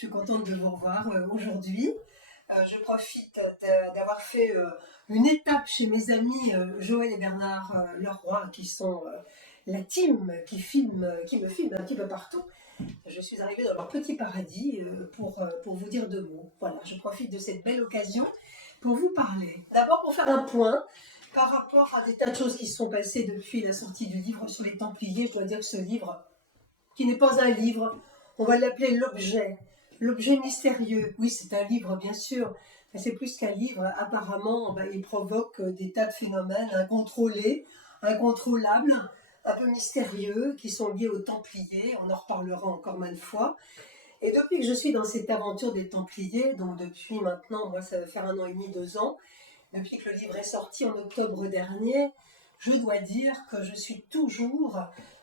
suis contente de vous revoir aujourd'hui. Je profite d'avoir fait une étape chez mes amis Joël et Bernard Leroy, qui sont la team qui me filme un petit peu partout. Je suis arrivée dans leur petit paradis pour vous dire deux mots. Voilà, je profite de cette belle occasion pour vous parler. D'abord pour faire un point par rapport à des tas de choses qui se sont passées depuis la sortie du livre sur les Templiers. Je dois dire que ce livre, qui n'est pas un livre, on va l'appeler l'objet mystérieux. Oui, c'est un livre, bien sûr, mais c'est plus qu'un livre. Apparemment, il provoque des tas de phénomènes incontrôlés, incontrôlables, un peu mystérieux, qui sont liés aux Templiers. On en reparlera encore maintes fois. Et depuis que je suis dans cette aventure des Templiers, donc depuis maintenant, moi ça va faire 1 an et demi, 2 ans, depuis que le livre est sorti en octobre dernier, je dois dire que je suis toujours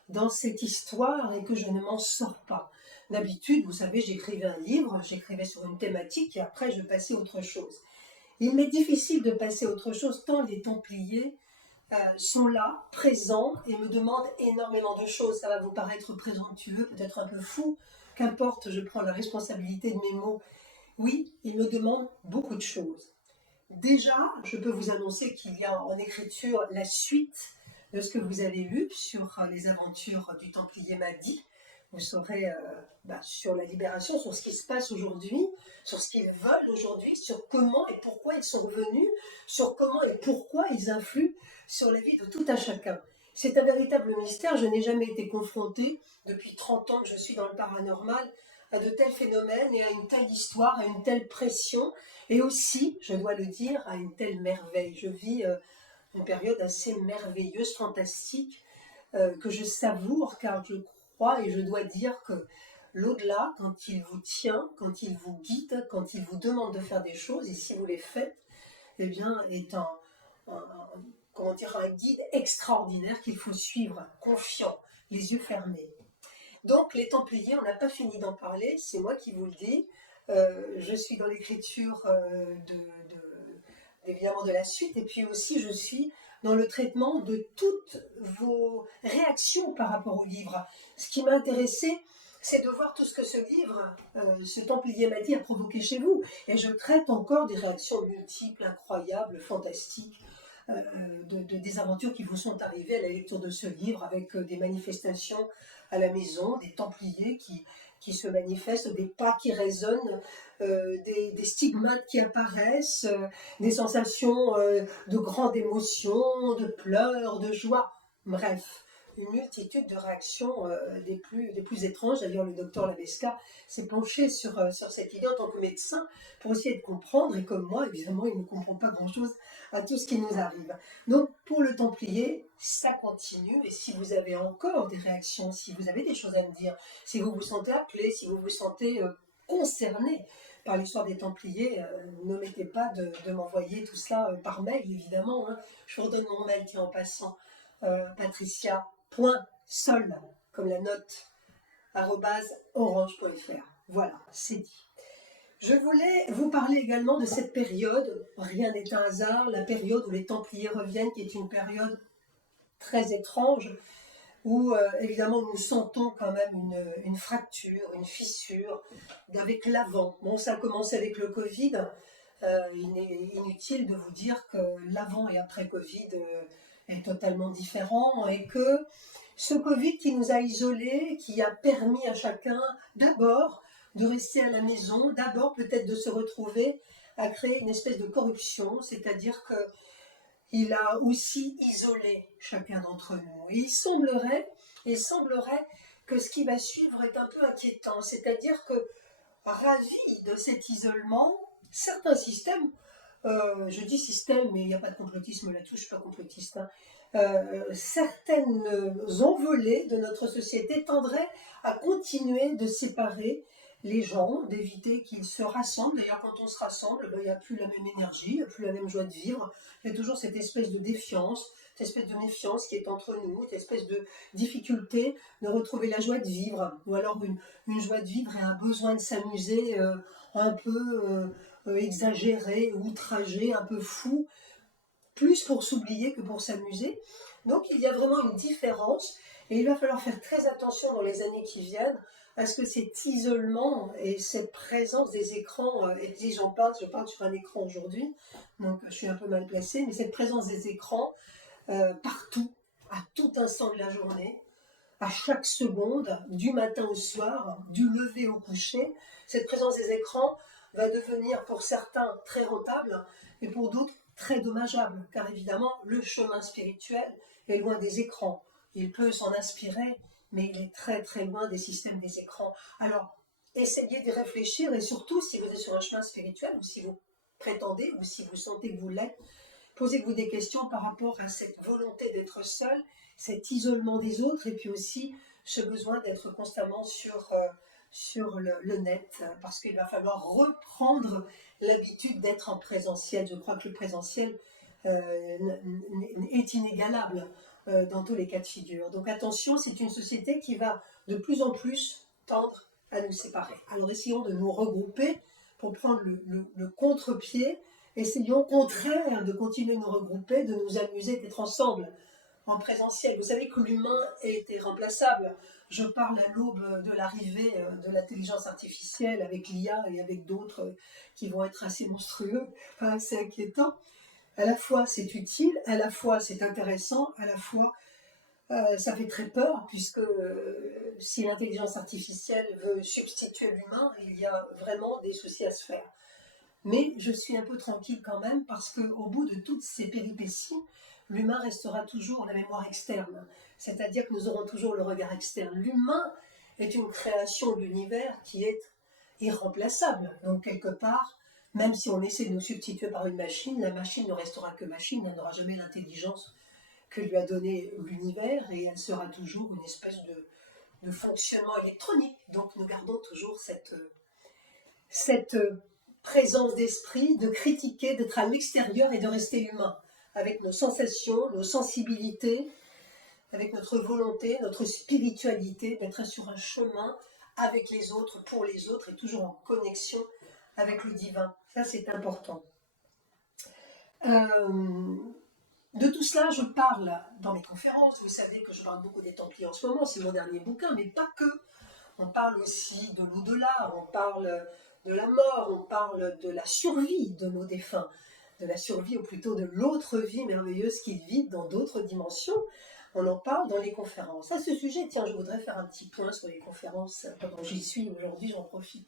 dans cette histoire et que je ne m'en sors pas. D'habitude, vous savez, j'écrivais un livre, j'écrivais sur une thématique et après je passais à autre chose. Il m'est difficile de passer à autre chose tant les Templiers sont là, présents et me demandent énormément de choses. Ça va vous paraître présomptueux, peut-être un peu fou, qu'importe, je prends la responsabilité de mes mots. Oui, ils me demandent beaucoup de choses. Déjà, je peux vous annoncer qu'il y a en écriture la suite de ce que vous avez lu sur les aventures du Templier Mahdi. Vous saurez sur la libération, sur ce qui se passe aujourd'hui, sur ce qu'ils veulent aujourd'hui, sur comment et pourquoi ils sont revenus, sur comment et pourquoi ils influent sur la vie de tout un chacun. C'est un véritable mystère. Je n'ai jamais été confrontée, depuis 30 ans que je suis dans le paranormal, à de tels phénomènes et à une telle histoire, à une telle pression, et aussi, je dois le dire, à une telle merveille. Je vis une période assez merveilleuse, fantastique, que je savoure, car je crois et je dois dire que l'au-delà, quand il vous tient, quand il vous guide, quand il vous demande de faire des choses, et si vous les faites, eh bien, est un guide extraordinaire qu'il faut suivre, confiant, les yeux fermés. Donc, les Templiers, on n'a pas fini d'en parler, c'est moi qui vous le dis. Je suis dans l'écriture évidemment de la suite, et puis aussi je suis dans le traitement de toutes vos réactions par rapport au livre. Ce qui m'a intéressé, c'est de voir tout ce que ce livre, ce Templier Mahdi, a provoqué chez vous. Et je traite encore des réactions multiples, incroyables, fantastiques, des aventures qui vous sont arrivées à la lecture de ce livre, avec des manifestations à la maison, des Templiers qui se manifestent, des pas qui résonnent, des stigmates qui apparaissent, des sensations de grande émotion, de pleurs, de joie, bref, une multitude de réactions des plus étranges. D'ailleurs, le docteur Labesca s'est penché sur cette idée en tant que médecin pour essayer de comprendre, et comme moi, évidemment, il ne comprend pas grand-chose à tout ce qui nous arrive. Donc, pour le Templier, ça continue, et si vous avez encore des réactions, si vous avez des choses à me dire, si vous vous sentez appelé, si vous vous sentez concerné par l'histoire des Templiers, n'omettez pas de m'envoyer tout ça par mail, évidemment. Hein. Je vous redonne mon mail qui est en passant, patricia.sol, comme la note, @orange.fr. Voilà, c'est dit. Je voulais vous parler également de cette période, rien n'est un hasard, la période où les Templiers reviennent, qui est une période très étrange, où évidemment nous sentons quand même une fracture, une fissure avec l'avant. Bon, ça a commencé avec le Covid. Il est inutile de vous dire que l'avant et après Covid est totalement différent, et que ce Covid qui nous a isolés, qui a permis à chacun d'abord de rester à la maison, d'abord peut-être de se retrouver, a créé une espèce de corruption, c'est-à-dire que il a aussi isolé chacun d'entre nous. Et il semblerait que ce qui va suivre est un peu inquiétant, c'est-à-dire que, ravis de cet isolement, certains systèmes, je dis système, mais il n'y a pas de complotisme là-dessus, je ne suis pas complotiste, hein, certaines envolées de notre société tendraient à continuer de séparer les gens, d'éviter qu'ils se rassemblent. D'ailleurs, quand on se rassemble, il n'y a plus la même énergie, il n'y a plus la même joie de vivre. Il y a toujours cette espèce de défiance, cette espèce de méfiance qui est entre nous, cette espèce de difficulté de retrouver la joie de vivre, ou alors une joie de vivre et un besoin de s'amuser un peu exagéré, outragé, un peu fou, plus pour s'oublier que pour s'amuser. Donc il y a vraiment une différence, et il va falloir faire très attention dans les années qui viennent Est-ce que cet isolement et cette présence des écrans, et si je parle sur un écran aujourd'hui, donc je suis un peu mal placée, mais cette présence des écrans partout, à tout instant de la journée, à chaque seconde, du matin au soir, du lever au coucher, cette présence des écrans va devenir pour certains très rentable et pour d'autres très dommageable, car évidemment le chemin spirituel est loin des écrans. Il peut s'en inspirer, mais il est très très loin des systèmes des écrans. Alors, essayez d'y réfléchir et surtout si vous êtes sur un chemin spirituel ou si vous prétendez ou si vous sentez que vous l'êtes, posez-vous des questions par rapport à cette volonté d'être seul, cet isolement des autres et puis aussi ce besoin d'être constamment sur le net parce qu'il va falloir reprendre l'habitude d'être en présentiel. Je crois que le présentiel est inégalable dans tous les cas de figure. Donc attention, c'est une société qui va de plus en plus tendre à nous séparer. Alors essayons de nous regrouper pour prendre le contre-pied. Essayons au contraire de continuer de nous regrouper, de nous amuser, d'être ensemble en présentiel. Vous savez que l'humain est irremplaçable. Je parle à l'aube de l'arrivée de l'intelligence artificielle avec l'IA et avec d'autres qui vont être assez monstrueux, enfin, assez inquiétants. À la fois c'est utile, à la fois c'est intéressant, à la fois ça fait très peur puisque si l'intelligence artificielle veut substituer l'humain, il y a vraiment des soucis à se faire. Mais je suis un peu tranquille quand même parce qu'au bout de toutes ces péripéties, l'humain restera toujours la mémoire externe. C'est-à-dire que nous aurons toujours le regard externe. L'humain est une création de l'univers qui est irremplaçable. Donc quelque part, même si on essaie de nous substituer par une machine, la machine ne restera que machine, elle n'aura jamais l'intelligence que lui a donnée l'univers et elle sera toujours une espèce de fonctionnement électronique. Donc nous gardons toujours cette présence d'esprit, de critiquer, d'être à l'extérieur et de rester humain, avec nos sensations, nos sensibilités, avec notre volonté, notre spiritualité, d'être sur un chemin avec les autres, pour les autres, et toujours en connexion avec le divin. Ça, c'est important. De tout cela, je parle dans mes conférences. Vous savez que je parle beaucoup des Templiers en ce moment, c'est mon dernier bouquin, mais pas que. On parle aussi de l'au-delà, on parle de la mort, on parle de la survie de nos défunts, de la survie ou plutôt de l'autre vie merveilleuse qu'ils vivent dans d'autres dimensions. On en parle dans les conférences. À ce sujet, tiens, je voudrais faire un petit point sur les conférences. Pendant que j'y suis aujourd'hui, j'en profite.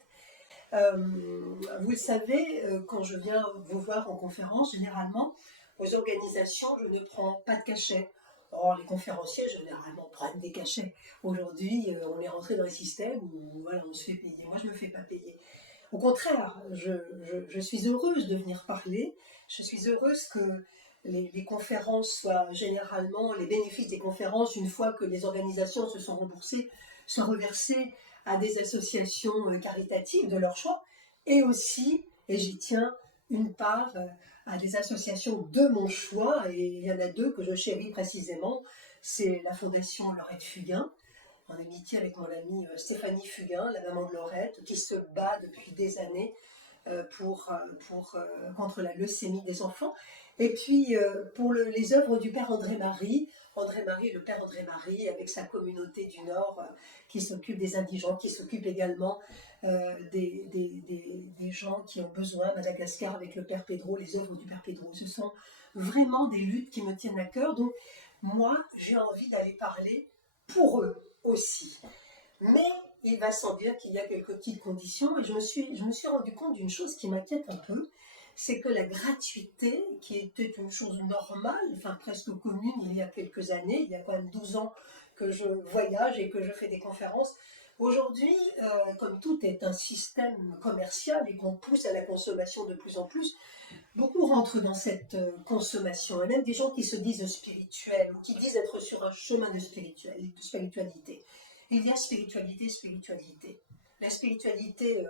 Vous le savez, quand je viens vous voir en conférence, généralement, aux organisations, je ne prends pas de cachet. Or, les conférenciers, généralement, prennent des cachets. Aujourd'hui, on est rentré dans un système où voilà, on se fait payer. Moi, je ne me fais pas payer. Au contraire, je suis heureuse de venir parler. Je suis heureuse que les conférences soient généralement, les bénéfices des conférences, une fois que les organisations se sont remboursées, soient reversés à des associations caritatives de leur choix, et aussi, et j'y tiens, une part à des associations de mon choix, et il y en a deux que je chéris précisément. C'est la Fondation Laurette Fugain, en amitié avec mon amie Stéphanie Fugain, la maman de Laurette, qui se bat depuis des années contre la leucémie des enfants. Et puis pour les œuvres du père André-Marie, le père André-Marie, avec sa communauté du Nord, qui s'occupe des indigents, qui s'occupe également des gens qui ont besoin, à Madagascar avec le père Pedro, les œuvres du père Pedro. Ce sont vraiment des luttes qui me tiennent à cœur. Donc moi, j'ai envie d'aller parler pour eux aussi. Mais il va sans dire qu'il y a quelques petites conditions et je me suis rendu compte d'une chose qui m'inquiète un peu, c'est que la gratuité, qui était une chose normale, enfin presque commune il y a quelques années, il y a quand même 12 ans que je voyage et que je fais des conférences, aujourd'hui, comme tout est un système commercial et qu'on pousse à la consommation de plus en plus, beaucoup rentrent dans cette consommation, et même des gens qui se disent spirituels ou qui disent être sur un chemin de spiritualité. Il y a spiritualité, spiritualité. La spiritualité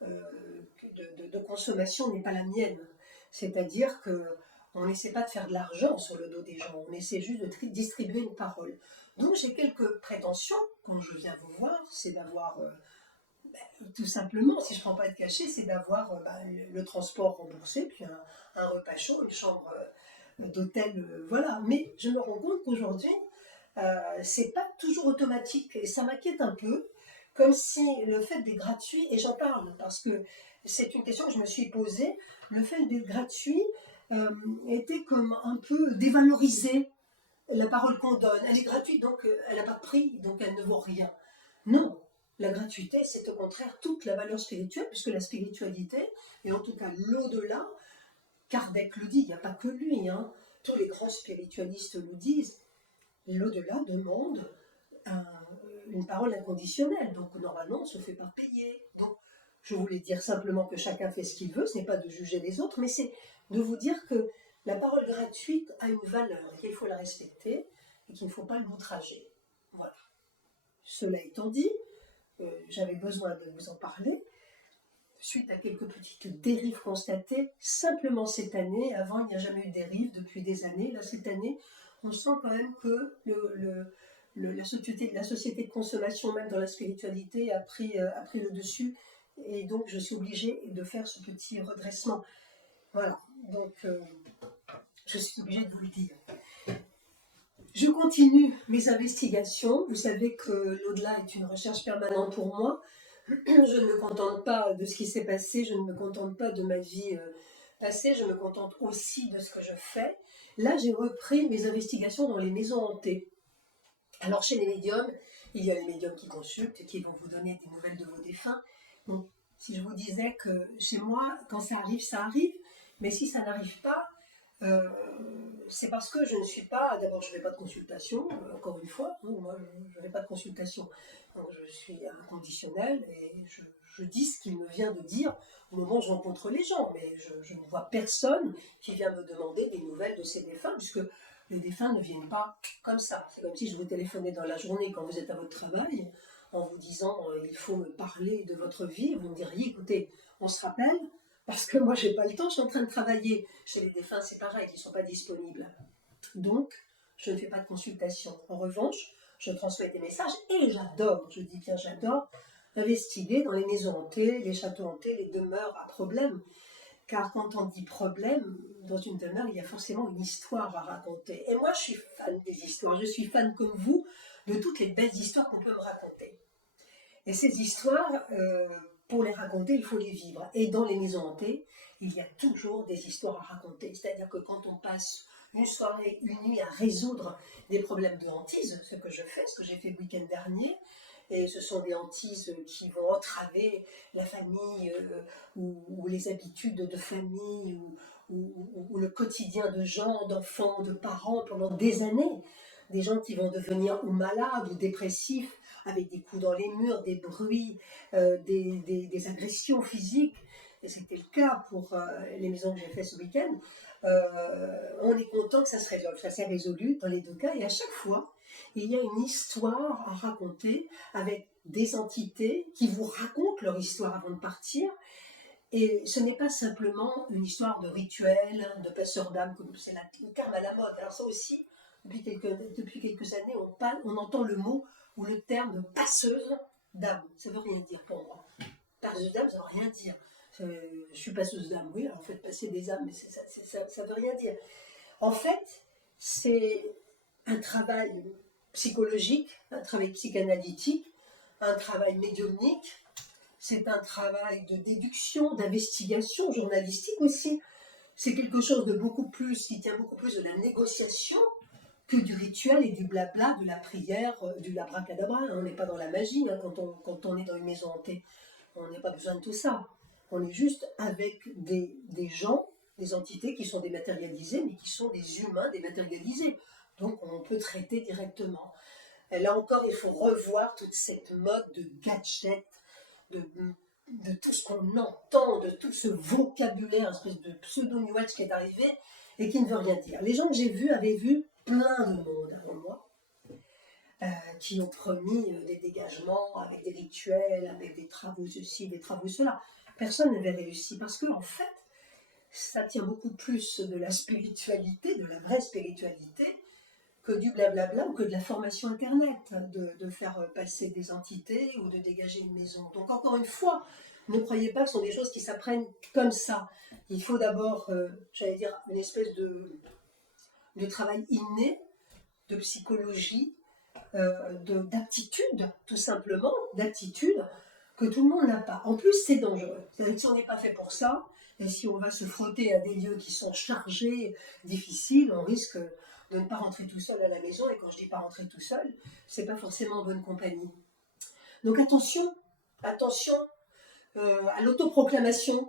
de consommation n'est pas la mienne. C'est-à-dire qu'on n'essaie pas de faire de l'argent sur le dos des gens, on essaie juste de distribuer une parole. Donc j'ai quelques prétentions quand je viens vous voir, c'est d'avoir, tout simplement, si je ne prends pas de cachet, c'est d'avoir le transport remboursé, puis un repas chaud, une chambre d'hôtel, voilà. Mais je me rends compte qu'aujourd'hui, c'est pas toujours automatique et ça m'inquiète un peu comme si le fait d'être gratuit, et j'en parle parce que c'est une question que je me suis posée, le fait d'être gratuit était comme un peu dévalorisé. La parole qu'on donne, elle est gratuite, donc elle n'a pas de prix, donc elle ne vaut rien. Non, la gratuité, c'est au contraire toute la valeur spirituelle, puisque la spiritualité, et en tout cas l'au-delà, Kardec le dit, il n'y a pas que lui, hein, tous les grands spiritualistes le disent, l'au-delà demande une parole inconditionnelle, donc normalement on ne se fait pas payer. Donc je voulais dire simplement que chacun fait ce qu'il veut, ce n'est pas de juger les autres, mais c'est de vous dire que la parole gratuite a une valeur et qu'il faut la respecter et qu'il ne faut pas l'outrager. Voilà. Cela étant dit, j'avais besoin de vous en parler suite à quelques petites dérives constatées simplement cette année. Avant, il n'y a jamais eu de dérive depuis des années. Là, cette année, on sent quand même que la société de consommation, même dans la spiritualité, a pris le dessus. Et donc, je suis obligée de faire ce petit redressement. Voilà. Donc, je suis obligée de vous le dire. Je continue mes investigations. Vous savez que l'au-delà est une recherche permanente pour moi. Je ne me contente pas de ce qui s'est passé, je ne me contente pas de ma vie passée, je me contente aussi de ce que je fais. Là, j'ai repris mes investigations dans les maisons hantées. Alors, chez les médiums, il y a les médiums qui consultent et qui vont vous donner des nouvelles de vos défunts. Donc, si je vous disais que chez moi, quand ça arrive, mais si ça n'arrive pas, c'est parce que je ne suis pas, d'abord je ne fais pas de consultation, encore une fois, moi je ne fais pas de consultation, donc je suis inconditionnelle et je dis ce qu'il me vient de dire au moment où je rencontre les gens, mais je ne vois personne qui vient me demander des nouvelles de ces défunts, puisque les défunts ne viennent pas comme ça. C'est comme si je vous téléphonais dans la journée quand vous êtes à votre travail, en vous disant il faut me parler de votre vie, vous me diriez écoutez, on se rappelle, parce que moi, je n'ai pas le temps, je suis en train de travailler. Chez les défunts, c'est pareil, ils ne sont pas disponibles. Donc, je ne fais pas de consultation. En revanche, je transmets des messages et j'adore, je dis bien j'adore, investiguer dans les maisons hantées, les châteaux hantés, les demeures à problème. Car quand on dit problème, dans une demeure, il y a forcément une histoire à raconter. Et moi, je suis fan des histoires. Je suis fan comme vous de toutes les belles histoires qu'on peut me raconter. Et ces histoires, pour les raconter, il faut les vivre. Et dans les maisons hantées, il y a toujours des histoires à raconter. C'est-à-dire que quand on passe une soirée, une nuit à résoudre des problèmes de hantise, ce que je fais, ce que j'ai fait le week-end dernier, et ce sont des hantises qui vont entraver la famille ou les habitudes de famille ou le quotidien de gens, d'enfants, de parents pendant des années. Des gens qui vont devenir ou malades ou dépressifs avec des coups dans les murs, des bruits, des agressions physiques. Et c'était le cas pour les maisons que j'ai fait ce week-end. On est content que ça se résolve. Ça s'est résolu dans les deux cas. Et à chaque fois, il y a une histoire à raconter avec des entités qui vous racontent leur histoire avant de partir. Et ce n'est pas simplement une histoire de rituel, de passeur d'âme, comme c'est le terme à la mode. Alors ça aussi, depuis quelques années, on entend le mot ou le terme de passeuse d'âme. Ça ne veut rien dire pour moi. Passeuse d'âme, ça ne veut rien dire. Je suis passeuse d'âme, oui, alors faites passer des âmes, mais ça ne veut rien dire. En fait, c'est un travail psychologique, un travail psychanalytique, un travail médiumnique, c'est un travail de déduction, d'investigation journalistique aussi. C'est quelque chose de beaucoup plus, qui tient beaucoup plus de la négociation que du rituel et du blabla, de la prière, du abracadabra. On n'est pas dans la magie quand on est dans une maison hantée. On n'a pas besoin de tout ça. On est juste avec des gens, des entités qui sont dématérialisées, mais qui sont des humains dématérialisés. Donc on peut traiter directement. Et là encore, il faut revoir toute cette mode de gadgets, de tout ce qu'on entend, de tout ce vocabulaire, espèce de pseudo-new age qui est arrivé et qui ne veut rien dire. Les gens que j'ai vus avaient vu plein de monde avant moi, qui ont promis des dégagements avec des rituels, avec des travaux ceci, des travaux cela. Personne n'avait réussi parce que en fait, ça tient beaucoup plus de la spiritualité, de la vraie spiritualité, que du blablabla ou que de la formation internet, de faire passer des entités ou de dégager une maison. Donc encore une fois, ne croyez pas que ce sont des choses qui s'apprennent comme ça. Il faut d'abord, j'allais dire, une espèce de travail inné, de psychologie, d'aptitude, tout simplement, d'aptitude que tout le monde n'a pas. En plus, c'est dangereux. C'est-à-dire que si on n'est pas fait pour ça, et si on va se frotter à des lieux qui sont chargés, difficiles, on risque de ne pas rentrer tout seul à la maison. Et quand je dis pas rentrer tout seul, c'est pas forcément en bonne compagnie. Donc attention, attention à l'autoproclamation.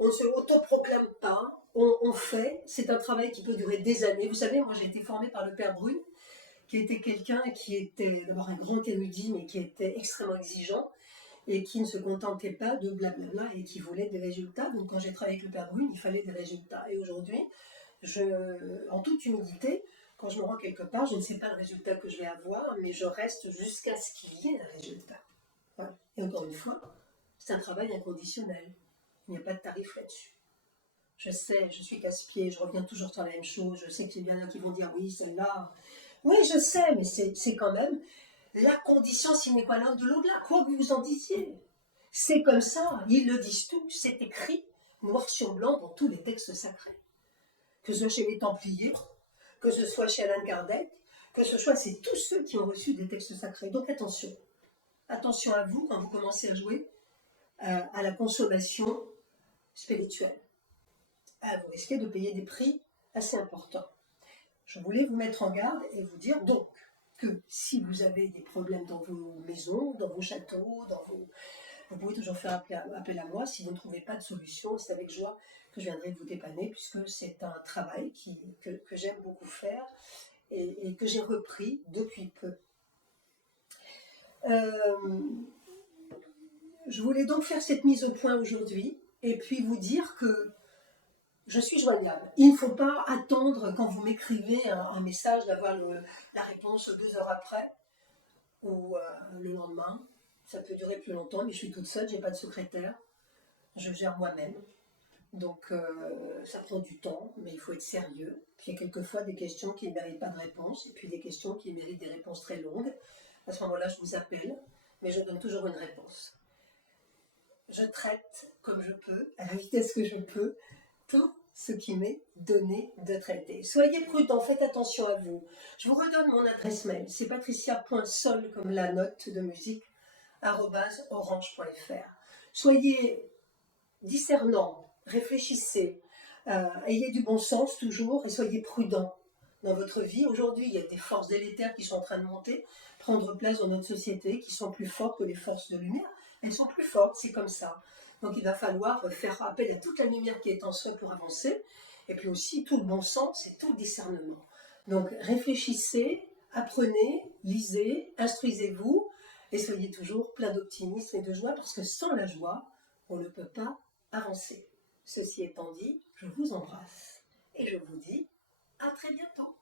On ne se autoproclame pas, on fait. C'est un travail qui peut durer des années. Vous savez, moi j'ai été formée par le père Brune, qui était quelqu'un qui était d'abord un grand érudit, mais qui était extrêmement exigeant et qui ne se contentait pas de blablabla et qui voulait des résultats. Donc quand j'ai travaillé avec le père Brune, il fallait des résultats. Et aujourd'hui, en toute humilité, quand je me rends quelque part, je ne sais pas le résultat que je vais avoir, mais je reste jusqu'à ce qu'il y ait un résultat. Voilà. Et encore une fois, c'est un travail inconditionnel. Il n'y a pas de tarif là-dessus. Je sais, je suis casse-pied, je reviens toujours sur la même chose. Je sais qu'il y en a qui vont dire oui, celle-là. Oui, je sais, mais c'est quand même la condition sine qua non de l'au-delà, quoi que vous en disiez. C'est comme ça, ils le disent tous, c'est écrit noir sur blanc dans tous les textes sacrés. Que ce soit chez les Templiers, que ce soit chez Allan Kardec, que ce soit, c'est tous ceux qui ont reçu des textes sacrés. Donc attention, attention à vous quand vous commencez à jouer à la consommation spirituelle. Vous risquez de payer des prix assez importants. Je voulais vous mettre en garde et vous dire donc que si vous avez des problèmes dans vos maisons, dans vos châteaux, vous pouvez toujours faire appel à moi. Si vous ne trouvez pas de solution, c'est avec joie que je viendrai vous dépanner, puisque c'est un travail que j'aime beaucoup faire et que j'ai repris depuis peu. Je voulais donc faire cette mise au point aujourd'hui et puis vous dire que je suis joignable. Il ne faut pas attendre quand vous m'écrivez un message d'avoir la réponse 2 heures après ou le lendemain. Ça peut durer plus longtemps, mais je suis toute seule, je n'ai pas de secrétaire. Je gère moi-même. Donc ça prend du temps, mais il faut être sérieux. Puis il y a quelquefois des questions qui ne méritent pas de réponse, et puis des questions qui méritent des réponses très longues. À ce moment-là, je vous appelle, mais je donne toujours une réponse. Je traite comme je peux, à la vitesse que je peux, tout ce qui m'est donné de traiter. Soyez prudents, faites attention à vous. Je vous redonne mon adresse mail, c'est patricia.sol comme la note de musique, @orange.fr. Soyez discernants, réfléchissez, ayez du bon sens toujours et soyez prudents dans votre vie. Aujourd'hui, il y a des forces délétères qui sont en train de monter, prendre place dans notre société, qui sont plus fortes que les forces de lumière. Elles sont plus fortes, c'est comme ça. Donc il va falloir faire appel à toute la lumière qui est en soi pour avancer, et puis aussi tout le bon sens et tout le discernement. Donc réfléchissez, apprenez, lisez, instruisez-vous, et soyez toujours plein d'optimisme et de joie, parce que sans la joie, on ne peut pas avancer. Ceci étant dit, je vous embrasse, et je vous dis à très bientôt.